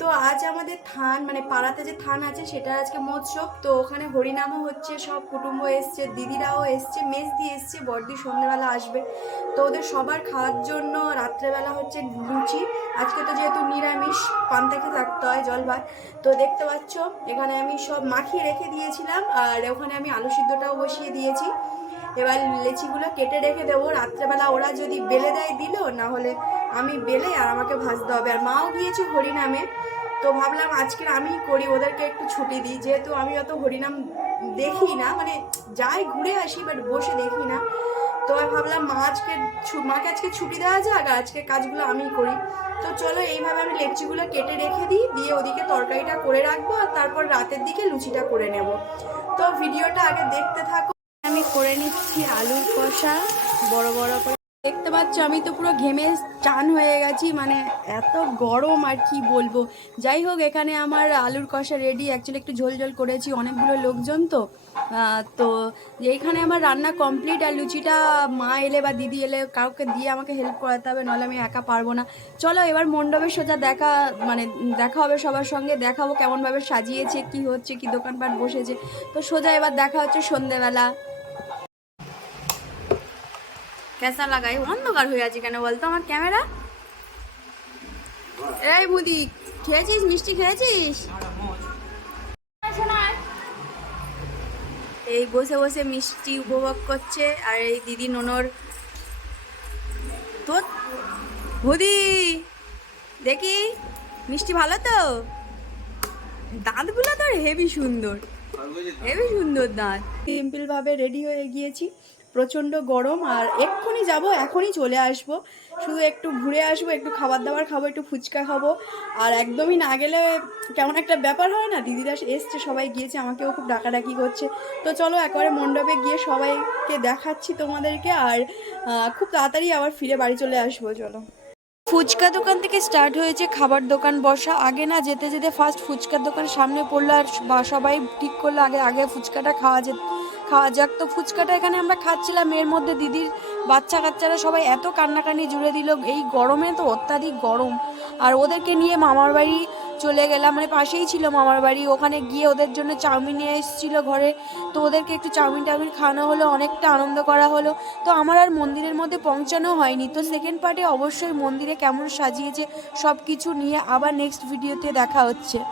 তো আজ আমাদের থান মানে পাড়াতে যে থান আছে সেটা আজকে মহোৎসব। তো ওখানে হরিনামও হচ্ছে, সব কুটুম্ব এসছে, দিদিরাও এসছে মেস দিয়ে এসছে, বড়দি সন্ধ্যেবেলা আসবে। তো ওদের সবার খাওয়ার জন্য রাত্রেবেলা হচ্ছে লুচি। আজকে তো যেহেতু নিরামিষ, পান থেকে থাকতে হয় জল ভাত তো দেখতে পাচ্ছ, এখানে আমি সব মাখিয়ে রেখে দিয়েছিলাম, আর ওখানে আমি আলু সিদ্ধটাও বসিয়ে দিয়েছি। এবার লেচিগুলো কেটে রেখে দেবো, রাত্রেবেলা ওরা যদি বেলে দেয় দিল, না হলে আমি বেলে আর আমাকে ভাজতে হবে। আর মাও গিয়েছে হরিনামে। তো ভাবলাম আজকে আমি করি, ওদেরকে একটু ছুটি দিই। যেহেতু আমি অত হরিনাম দেখি না মানে যাই ঘুরে আসি বাট বসে দেখি না। তো আমি ভাবলাম মা আজকে মাকে আজকে ছুটি দেওয়া যাক, আর আজকে কাজগুলো আমি করি। তো চলো এইভাবে আমি লেচিগুলো কেটে রেখে দিই, দিয়ে ওদিকে তরকারিটা করে রাখব, আর তারপর রাতের দিকে লুচিটা করে নেব। তো ভিডিওটা আগে দেখতে থাকো। আমি করে নিচ্ছি আলুর কষা, বড় বড় করে পাচ্ছ? আমি তো পুরো ঘেমে চান হয়ে গেছি মানে এত গরম আর কি বলব। যাই হোক, এখানে আমার আলুর কষা রেডি অ্যাকচুয়ালি একটু ঝোল ঝোল করেছি, অনেকগুলো লোকজন তো। তো এইখানে আমার রান্না কমপ্লিট আর লুচিটা মা এলে বা দিদি এলে, কাউকে দিয়ে আমাকে হেল্প করাতে হবে নাহলে আমি একা পারব না। চলো, এবার মণ্ডপের সোজা দেখা মানে দেখা হবে সবার সঙ্গে, দেখাবো কেমনভাবে সাজিয়েছে, কি হচ্ছে, কি দোকানপাট বসেছে। তো সোজা এবার দেখা হচ্ছে সন্ধেবেলা। কেসা লাগাই? অন্ধকার হয়ে আছে কেন বলতো আমার ক্যামেরা? এই বুদি খেয়েছিস? মিষ্টি খেয়েছিস? এই বসে বসে মিষ্টি উপভোগ করছে আর এই দিদি ননর। তোর বুদি দেখি মিষ্টি ভালো তো? দাঁতগুলো তোর হেভি সুন্দর। হেভি সুন্দর দাঁত। সিম্পল ভাবে রেডি হয়ে গিয়েছি। প্রচণ্ড গরম আর এক্ষুনি যাব, এখনই চলে আসব। শুধু একটু ঘুরে আসব, একটু খাবার দাবার খাব, একটু ফুচকা খাব। আর একদমই না গেলে কেমন একটা ব্যাপার হয় না? দিদিরা এসছে, সবাই গিয়েছে, আমাকেও খুব ডাকাডাকি করছে। তো চলো একবারে মণ্ডপে গিয়ে সবাইকে দেখাচ্ছি তোমাদেরকে আর খুব তাড়াতাড়ি আবার ফিরে বাড়ি চলে আসব, চলো। ফুচকা দোকান থেকে স্টার্ট হয়েছে খাবার দোকান বসা। আগে না যেতে যেতে ফার্স্ট ফুচকার দোকান সামনে পড়ল আর সবাই ঠিক করল, আগে আগে ফুচকাটা খাওয়া যে খাওয়া যাক। তো ফুচকাটা এখানে আমরা খাচ্ছিলাম। এর মধ্যে দিদির বাচ্চা কাচ্চারা সবাই এত কান্নাকানি জুড়ে দিল। এই গরমে তো অত্যাধিক গরম। আর ওদেরকে নিয়ে মামার বাড়ি চলে গেলাম। মানে পাশেই ছিল মামার বাড়ি। ওখানে গিয়ে ওদের জন্য চাউমিন নিয়ে এসেছিল ঘরে। তো ওদেরকে একটু চাউমিন টাউমিন খাওয়ানো হলো। অনেকটা আনন্দ করা হলো। তো আমার আর মন্দিরের মধ্যে পৌঁছানো হয়নি। তো সেকেন্ড পার্টে অবশ্যই মন্দিরে কেমন সাজিয়েছে সব কিছু নিয়ে আবার নেক্সট ভিডিওতে দেখা হচ্ছে।